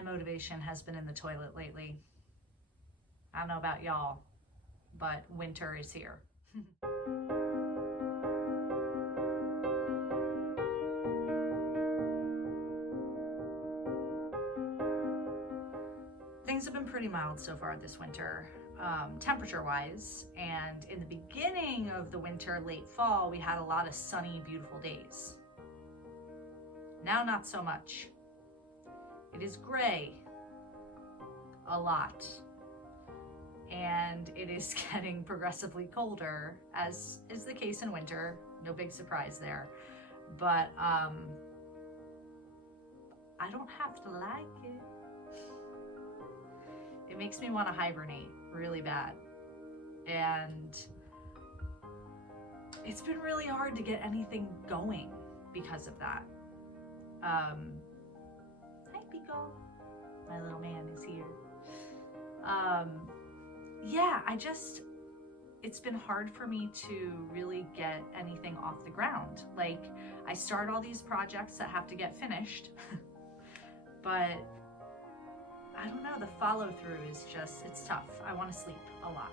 My motivation has been in the toilet lately. I don't know about y'all, but winter is here. Things have been pretty mild so far this winter, temperature-wise, and in the beginning of the winter, late fall, we had a lot of sunny, beautiful days. Now, not so much. It is gray a lot, and it is getting progressively colder, as is the case in winter. No big surprise there, but I don't have to like it. It makes me want to hibernate really bad, and it's been really hard to get anything going because of that. Hi Pico, my little man is here. Yeah, it's been hard for me to really get anything off the ground. Like, I start all these projects that have to get finished, but I don't know, the follow through is just, it's tough. I want to sleep a lot.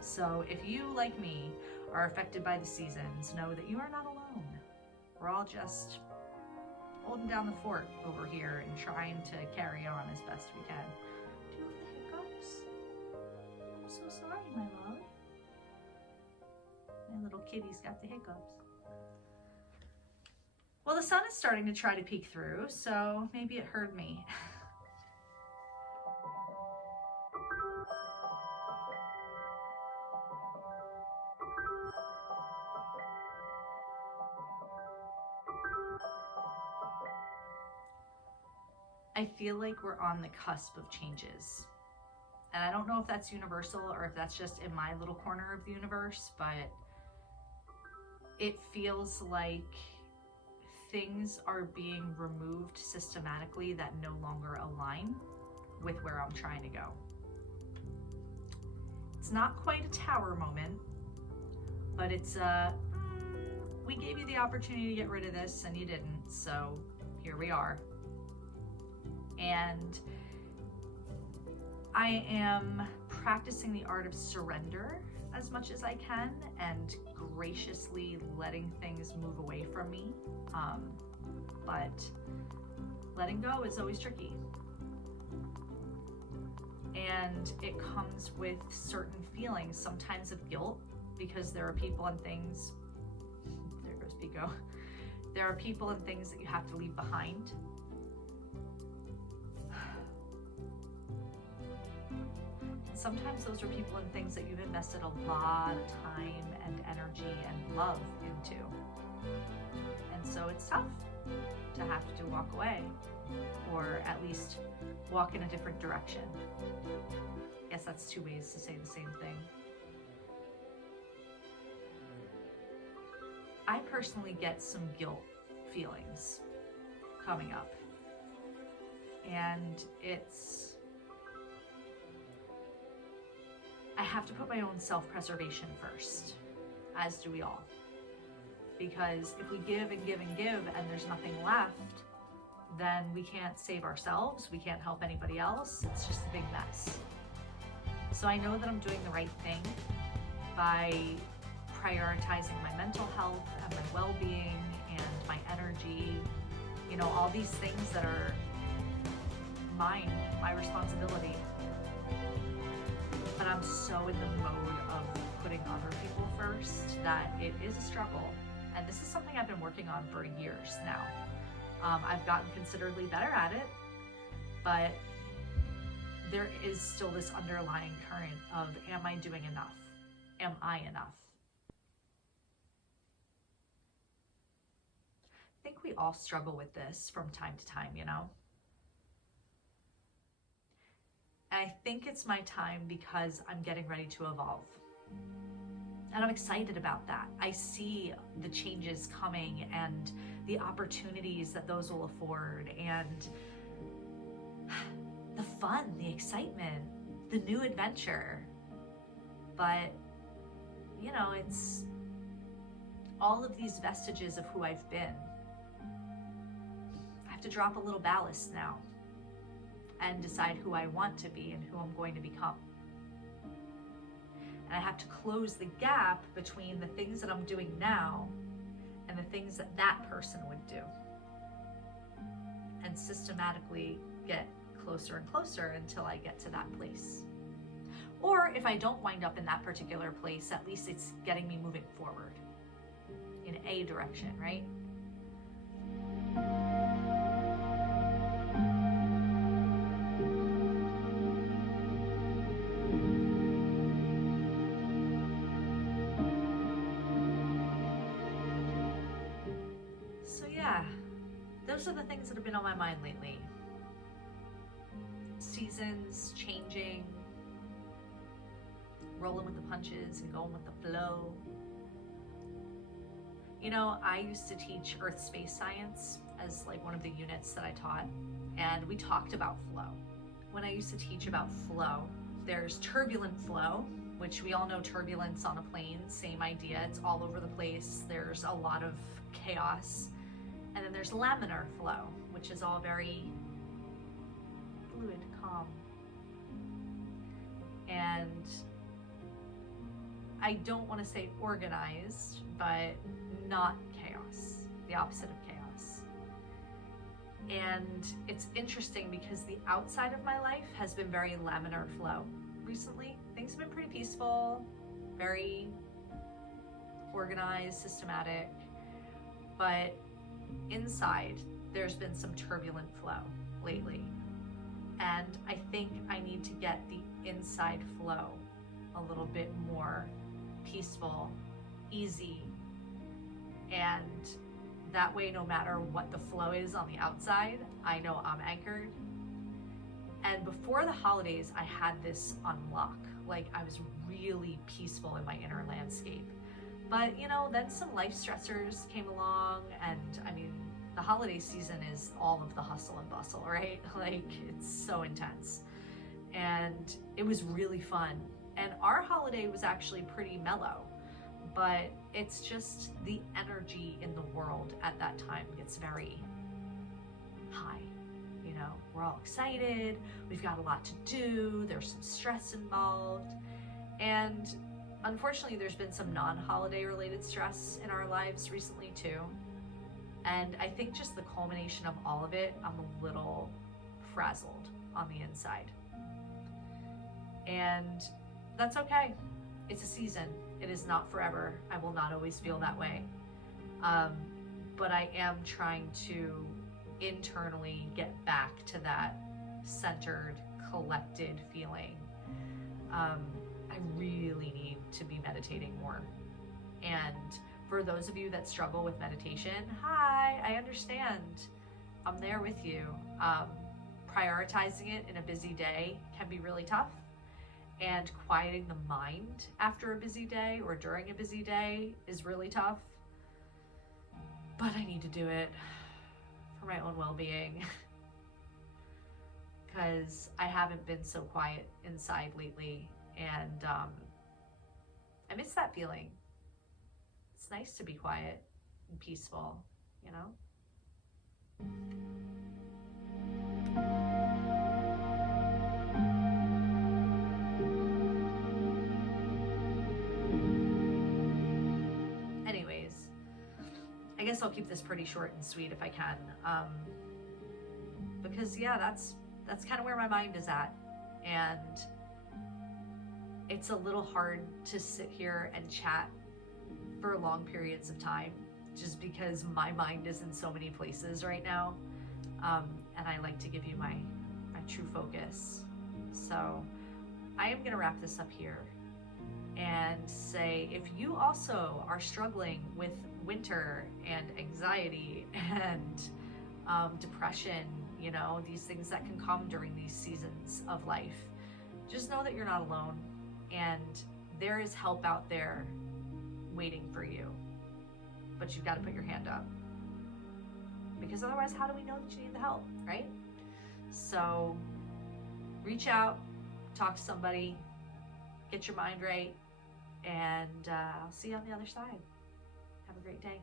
So if you, like me, are affected by the seasons, know that you are not alone. We're all just holding down the fort over here and trying to carry on as best we can. Do you have the hiccups? I'm so sorry, my love. My little kitty's got the hiccups. Well, the sun is starting to try to peek through, so maybe it heard me. I feel like we're on the cusp of changes. And I don't know if that's universal or if that's just in my little corner of the universe, but it feels like things are being removed systematically that no longer align with where I'm trying to go. It's not quite a tower moment, but it's we gave you the opportunity to get rid of this and you didn't, so here we are. And I am practicing the art of surrender as much as I can and graciously letting things move away from me. But letting go is always tricky. And it comes with certain feelings, sometimes of guilt, because there are people and things, there goes Pico, there are people and things that you have to leave behind. Sometimes those are people and things that you've invested a lot of time and energy and love into. And so it's tough to have to walk away, or at least walk in a different direction. I guess that's two ways to say the same thing. I personally get some guilt feelings coming up. And I have to put my own self-preservation first, as do we all. Because if we give and give and give and there's nothing left, then we can't save ourselves, we can't help anybody else, it's just a big mess. So I know that I'm doing the right thing by prioritizing my mental health and my well-being and my energy, you know, all these things that are mine, my responsibility. But I'm so in the mode of putting other people first that it is a struggle. And this is something I've been working on for years now. I've gotten considerably better at it, but there is still this underlying current of, am I doing enough? Am I enough? I think we all struggle with this from time to time, you know? I think it's my time because I'm getting ready to evolve. And I'm excited about that. I see the changes coming and the opportunities that those will afford, and the fun, the excitement, the new adventure. But, you know, it's all of these vestiges of who I've been. I have to drop a little ballast now. and decide who I want to be and who I'm going to become. And I have to close the gap between the things that I'm doing now and the things that that person would do, and systematically get closer and closer until I get to that place. Or if I don't wind up in that particular place, at least it's getting me moving forward in a direction, right? So yeah, those are the things that have been on my mind lately. Seasons changing, rolling with the punches and going with the flow. You know, I used to teach Earth Space Science as like one of the units that I taught, and we talked about flow. When I used to teach about flow, there's turbulent flow, which we all know turbulence on a plane, same idea, it's all over the place, there's a lot of chaos. And then there's laminar flow, which is all very fluid, calm. And I don't want to say organized, but not chaos, the opposite of chaos. And it's interesting because the outside of my life has been very laminar flow recently. Things have been pretty peaceful, very organized, systematic, but inside there's been some turbulent flow lately. And I think I need to get the inside flow a little bit more peaceful, easy, and that way no matter what the flow is on the outside, I know I'm anchored. And before the holidays, I had this unlock, like I was really peaceful in my inner landscape. But you know, then some life stressors came along, and I mean, the holiday season is all of the hustle and bustle, right? Like it's so intense. And it was really fun. And our holiday was actually pretty mellow, but it's just the energy in the world at that time gets very high. You know, we're all excited, we've got a lot to do, there's some stress involved. And unfortunately, there's been some non-holiday related stress in our lives recently too. And I think just the culmination of all of it, I'm a little frazzled on the inside. And that's okay. It's a season. It is not forever. I will not always feel that way. But I am trying to internally get back to that centered, collected feeling. I really need to be meditating more. And for those of you that struggle with meditation, hi, I understand. I'm there with you. Prioritizing it in a busy day can be really tough. And quieting the mind after a busy day or during a busy day is really tough. But I need to do it for my own well-being. Because I haven't been so quiet inside lately. And I miss that feeling. It's nice to be quiet and peaceful, you know? Anyways, I guess I'll keep this pretty short and sweet if I can. Because yeah, that's kind of where my mind is at. And it's a little hard to sit here and chat for long periods of time just because my mind is in so many places right now. And I like to give you my true focus. So I am gonna wrap this up here and say, if you also are struggling with winter and anxiety and depression, you know, these things that can come during these seasons of life, just know that you're not alone. And there is help out there waiting for you, but you've got to put your hand up, because otherwise how do we know that you need the help, right? So reach out, talk to somebody, get your mind right, and I'll see you on the other side. Have a great day.